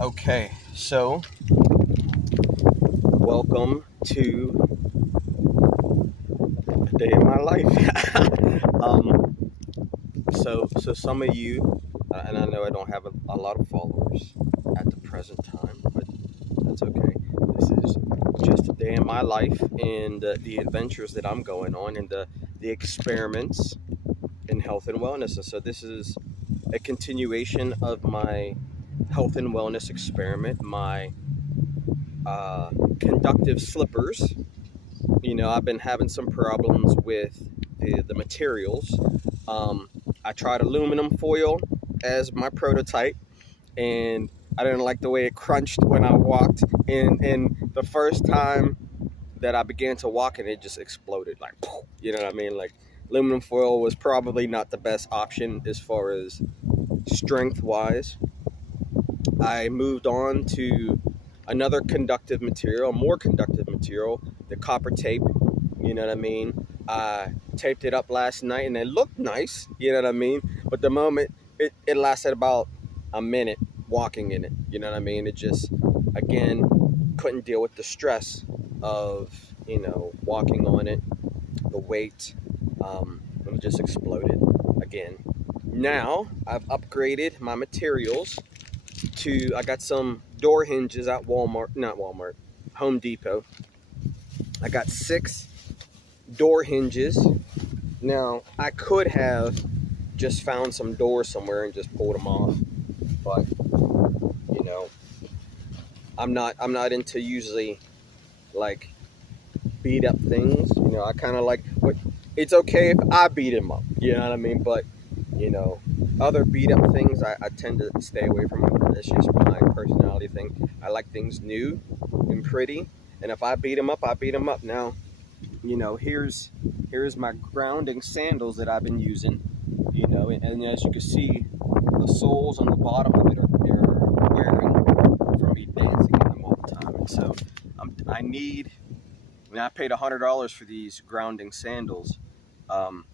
Okay, so welcome to a day in my life. So some of you, and I know I don't have a lot of followers at the present time, but that's okay. This is just a day in my life and the adventures that I'm going on and the experiments in health and wellness. And so this is a continuation of my health and wellness experiment, my uh, conductive slippers. I've been having some problems with the materials. Um, I tried aluminum foil as my prototype, and I didn't like the way it crunched when I walked. And the first time that I began to walk, and it just exploded like, you know what I mean? Like aluminum foil was probably not the best option as far as strength wise. I moved on to another conductive material, more conductive material, the copper tape. You know what I mean? I taped it up last night and it looked nice, you know what I mean? But the moment it lasted about a minute walking in it, you know what I mean? It just, again, couldn't deal with the stress of, walking on it, the weight. It just exploded again. Now I've upgraded my materials I got some door hinges at not Walmart, Home Depot. I got 6 door hinges. Now, I could have just found some doors somewhere and just pulled them off, but you know, I'm not into usually like beat up things. I kind of like what it's okay if I beat them up. You know what I mean? But you know, other beat up things I tend to stay away from. It's just my personality thing. I like things new and pretty, and if I beat them up, I beat them up. Now, here's my grounding sandals that I've been using. And as you can see, the soles on the bottom of it are wearing from me dancing in them all the time. And so I paid $100 for these grounding sandals,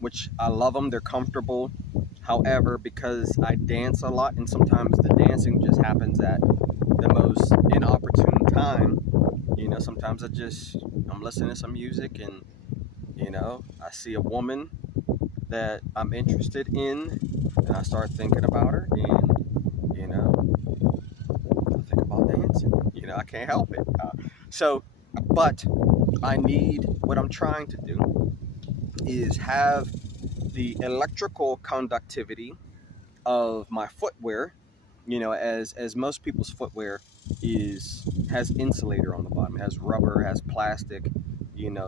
which I love them. They're comfortable. However, because I dance a lot and sometimes the dancing just happens at the most inopportune time, sometimes I'm listening to some music and, I see a woman that I'm interested in and I start thinking about her and, I think about dancing. I can't help it. But what I'm trying to do is have the electrical conductivity of my footwear, as most people's footwear has insulator on the bottom. It has rubber, has plastic,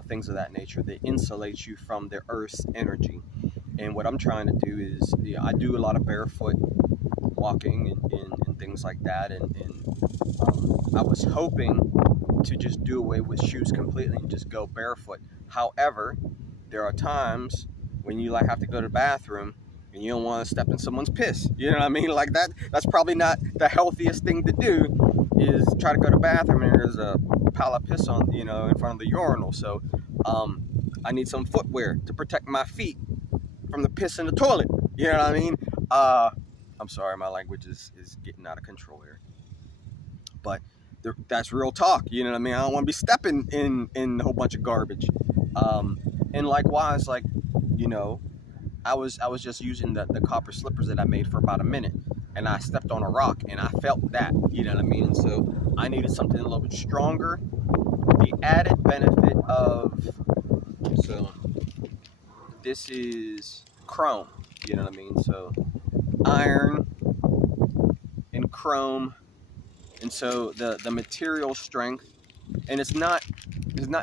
things of that nature that insulate you from the earth's energy. And what I'm trying to do is, I do a lot of barefoot walking and things like that. And I was hoping to just do away with shoes completely and just go barefoot. However, there are times when you have to go to the bathroom and you don't want to step in someone's piss. You know what I mean? Like that's probably not the healthiest thing to do, is try to go to the bathroom and there's a pile of piss on, in front of the urinal. So I need some footwear to protect my feet from the piss in the toilet. You know what I mean? I'm sorry, my language is getting out of control here. But that's real talk. You know what I mean? I don't want to be stepping in a whole bunch of garbage. And likewise, I was just using the copper slippers that I made for about a minute, and I stepped on a rock and I felt that. You know what I mean? And so I needed something a little bit stronger. The added benefit this is chrome. You know what I mean? So iron and chrome. And so the material strength, and it's not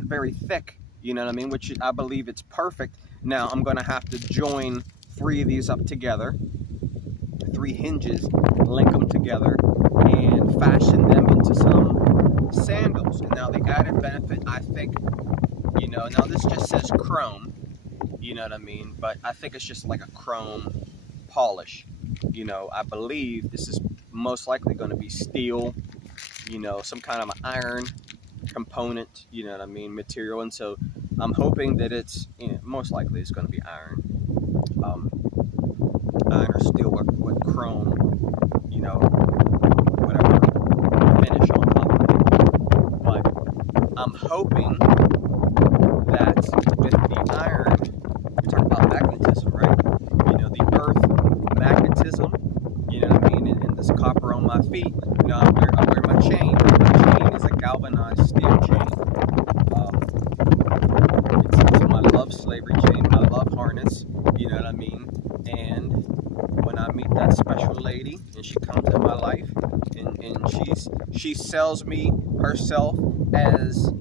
very thick, you know what I mean, which I believe it's perfect. Now I'm going to have to join 3 of these up together, 3 hinges, link them together, and fashion them into some sandals. And now the added benefit, I think, now this just says chrome, you know what I mean, but I think it's just like a chrome polish. I believe this is most likely going to be steel, some kind of iron component, you know what I mean, material. And so I'm hoping that it's, most likely it's going to be iron, iron or steel with chrome, whatever hoping that with the iron, we talk about magnetism, right? You know, the earth magnetism, you know what I mean? And this copper on my feet, you know, I wear my chain. My chain is a galvanized steel chain. It's my love slavery chain, my love harness, you know what I mean? And when I meet that special lady and she comes in my life and she sells me herself as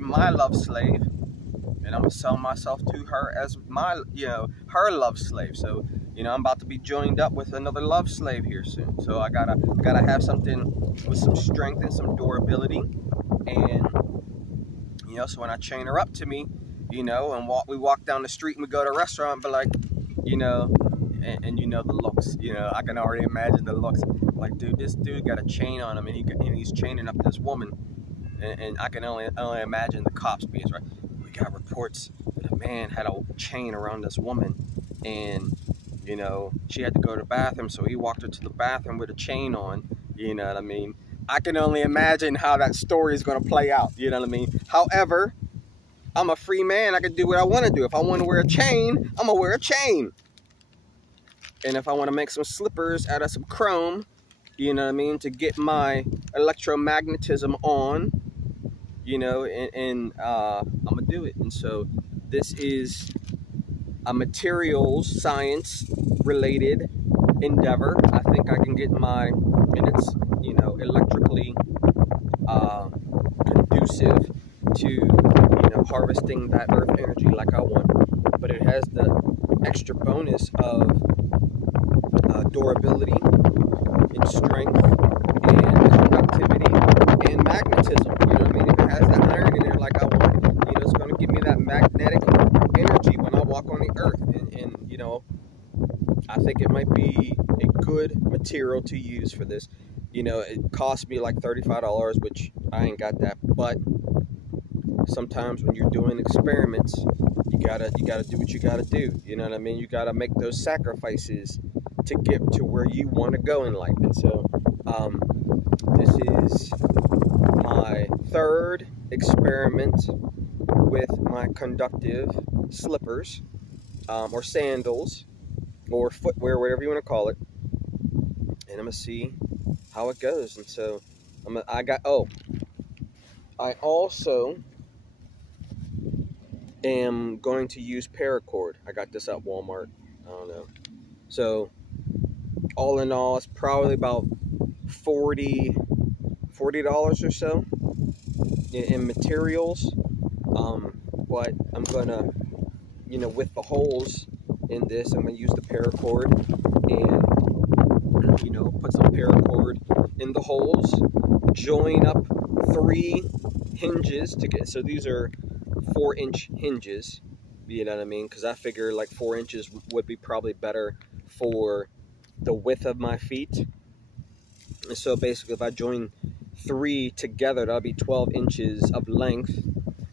my love slave, and I'm gonna sell myself to her as my, you know, her love slave. So, you know, I'm about to be joined up with another love slave here soon. So I gotta have something with some strength and some durability. And, you know, so when I chain her up to me, you know, and we walk down the street and we go to a restaurant, but like, you know, and you know the looks, you know, I can already imagine the looks. Like, dude, this dude got a chain on him, and he's chaining up this woman, and I can only imagine the cops being right. We got reports that a man had a chain around this woman, and you know she had to go to the bathroom, so he walked her to the bathroom with a chain on. You know what I mean? I can only imagine how that story is going to play out. You know what I mean? However, I'm a free man. I can do what I want to do. If I want to wear a chain, I'm gonna wear a chain. And if I want to make some slippers out of some chrome, you know what I mean, to get my electromagnetism on, you know, and I'm gonna do it. And so this is a materials science related endeavor. I think I can get and it's, you know, electrically conducive to, you know, harvesting that earth energy like I want. But it has the extra bonus of durability and strength and conductivity and magnetism. You know what I mean? If it has that iron in there like I want, you know, it's going to give me that magnetic energy when I walk on the earth. And you know, I think it might be a good material to use for this. You know, it cost me like $35, which I ain't got that. But sometimes when you're doing experiments, you gotta do what you gotta do. You know what I mean? You gotta make those sacrifices to get to where you want to go in life. And so this is my third experiment with my conductive slippers, or sandals, or footwear, whatever you want to call it. And I'm gonna see how it goes. And so I also am going to use paracord. I got this at Walmart. I don't know. So all in all, it's probably about $40 or so in materials. But I'm gonna, you know, with the holes in this, I'm gonna use the paracord and, you know, put some paracord in the holes, join up 3 hinges to get. So these are 4-inch hinges. You know what I mean? Because I figure like 4 inches would be probably better for the width of my feet. And so basically, if I join 3 together, that'll be 12 inches of length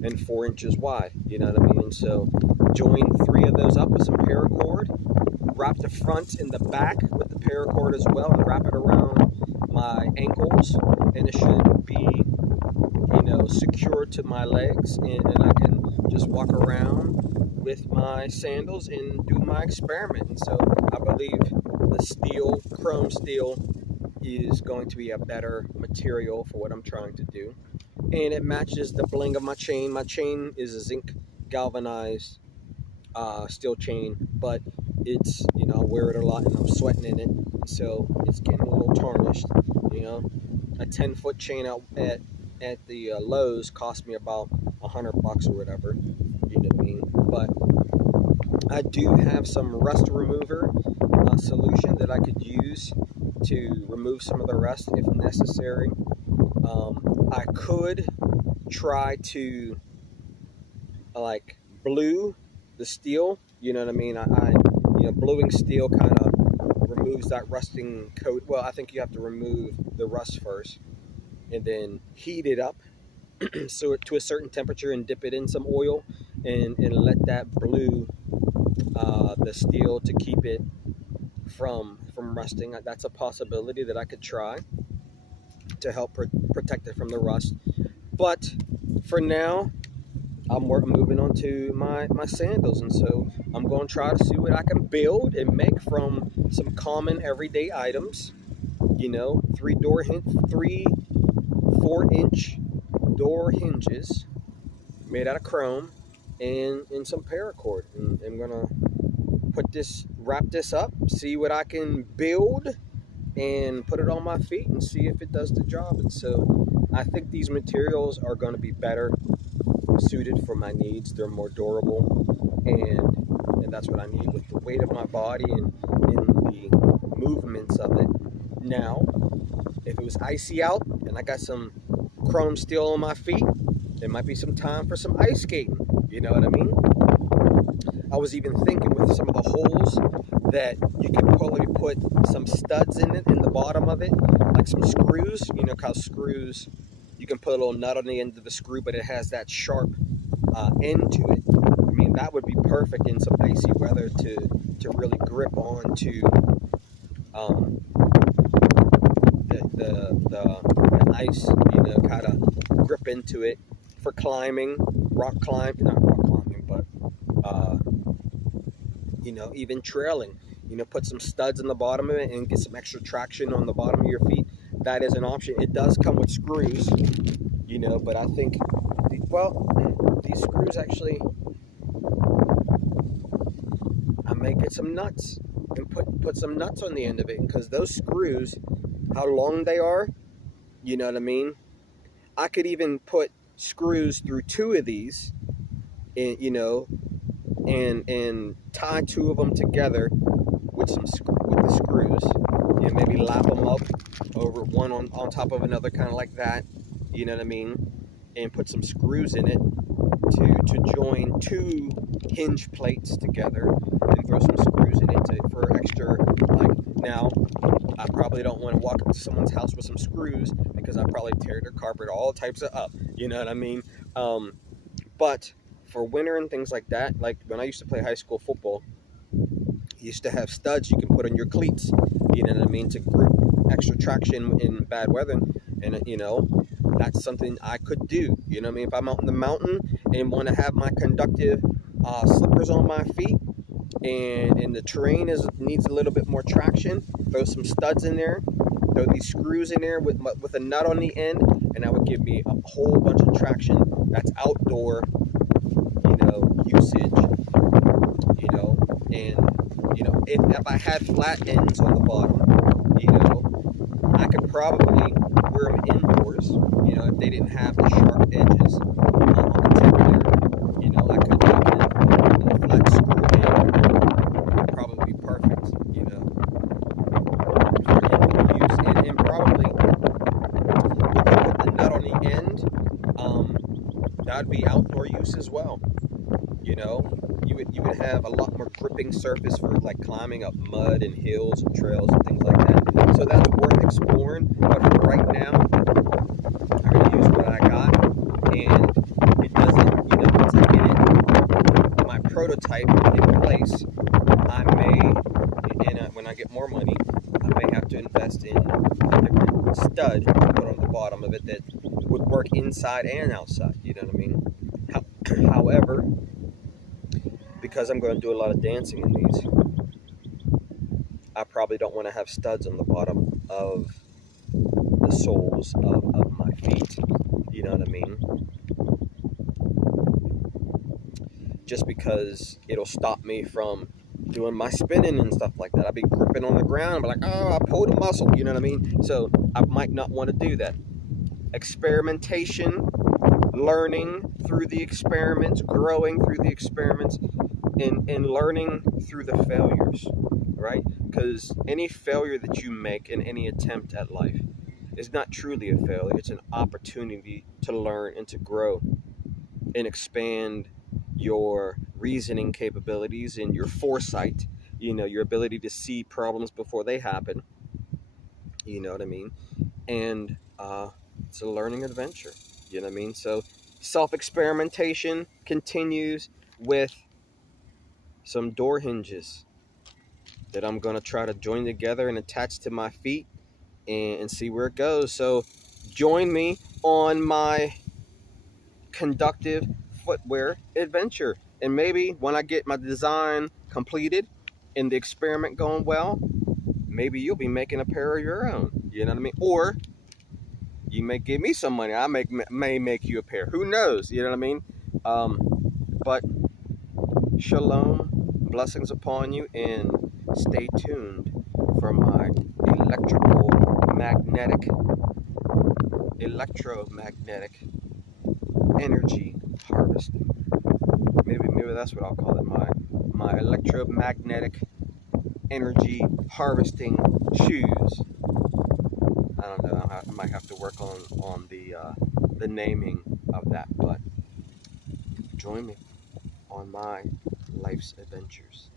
and 4 inches wide. You know what I mean? And so join 3 of those up with some paracord, wrap the front and the back with the paracord as well, and wrap it around my ankles, and it should be, you know, secure to my legs, and I can just walk around with my sandals and do my experiment. And so I believe the chrome steel is going to be a better material for what I'm trying to do. And it matches the bling of my chain. My chain is a zinc galvanized steel chain, but it's, you know, I wear it a lot and I'm sweating in it, so it's getting a little tarnished. You know, a 10-foot chain out at the Lowe's cost me about $100 or whatever. You know what I mean? But I do have some rust remover solution that I could use to remove some of the rust if necessary. I could try to like blue the steel. You know what I mean? You know, bluing steel kind of removes that rusting coat. Well, I think you have to remove the rust first and then heat it up so to a certain temperature and dip it in some oil and let that blue the steel to keep it from rusting. That's a possibility that I could try to help protect it from the rust. But for now, moving on to my sandals, and so I'm going to try to see what I can build and make from some common everyday items. You know, 4-inch door hinges made out of chrome, and some paracord. And I'm gonna wrap this up, see what I can build, and put it on my feet and see if it does the job. And so I think these materials are going to be better suited for my needs. They're more durable, and that's what I need with the weight of my body and the movements of it. Now, if it was icy out and I got some chrome steel on my feet, there might be some time for some ice skating. You know what I mean? I was even thinking with some of the holes that you could probably put some studs in it, in the bottom of it, like some screws. You know how screws, you can put a little nut on the end of the screw, but it has that sharp end to it. I mean, that would be perfect in some icy weather to really grip onto um, the ice, you know, kind of grip into it for climbing, not rock climbing, but you know, even trailing. You know, put some studs in the bottom of it and get some extra traction on the bottom of your feet. That is an option. It does come with screws, you know, but I think, well, these screws actually, I may get some nuts and put some nuts on the end of it, because those screws, how long they are, you know what I mean? I could even put screws through 2 of these, and you know, and tie 2 of them together with the screws, and maybe lap them up over one on top of another, kind of like that, you know what I mean? And put some screws in it to join 2 hinge plates together, and throw some screws in it for extra, like, now I probably don't want to walk up to someone's house with some screws, because I probably tear their carpet all types of up, you know what I mean? But for winter and things like that, like when I used to play high school football, you used to have studs you can put on your cleats, you know what I mean, to grip extra traction in bad weather. And you know, that's something I could do, you know what I mean? If I'm out in the mountain and want to have my conductive slippers on my feet, and the terrain needs a little bit more traction, throw some studs in there, throw these screws in there with a nut on the end, and that would give me a whole bunch of traction. That's outdoor, you know, usage, you know. And you know, if I had flat ends on the bottom, you know, I could probably wear them indoors, you know, if they didn't have the sharp edges on the tip there. You know, I could make a flat screw in, would probably be perfect, you know, for indoor use. And probably if you put the nut on the end, that would be outdoor use as well. You know, you would have a lot more gripping surface for like climbing up mud and hills and trails and things like that. So that's worth exploring. But for right now, I'm gonna use what I got, and it doesn't, you know, once I get my prototype in place, I may, and when I get more money, I may have to invest in a different stud to put on the bottom of it that would work inside and outside. You know what I mean? However, because I'm going to do a lot of dancing in these, I probably don't want to have studs on the bottom of the soles of my feet. You know what I mean? Just because it'll stop me from doing my spinning and stuff like that. I'll be gripping on the ground, but like, oh, I pulled a muscle. You know what I mean? So I might not want to do that. Experimentation, learning through the experiments, growing through the experiments, and learning through the failures, right? Because any failure that you make in any attempt at life is not truly a failure. It's an opportunity to learn and to grow and expand your reasoning capabilities and your foresight, you know, your ability to see problems before they happen, you know what I mean? And it's a learning adventure, you know what I mean? So self-experimentation continues with some door hinges that I'm going to try to join together and attach to my feet, and see where it goes. So join me on my conductive footwear adventure. And maybe when I get my design completed and the experiment going well, maybe you'll be making a pair of your own. You know what I mean? Or you may give me some money. I may make you a pair. Who knows? You know what I mean? But shalom, blessings upon you, and stay tuned for my electromagnetic energy harvesting. Maybe that's what I'll call it. My electromagnetic energy harvesting shoes. I don't know. I might have to work on the naming of that, but join me on my life's adventures.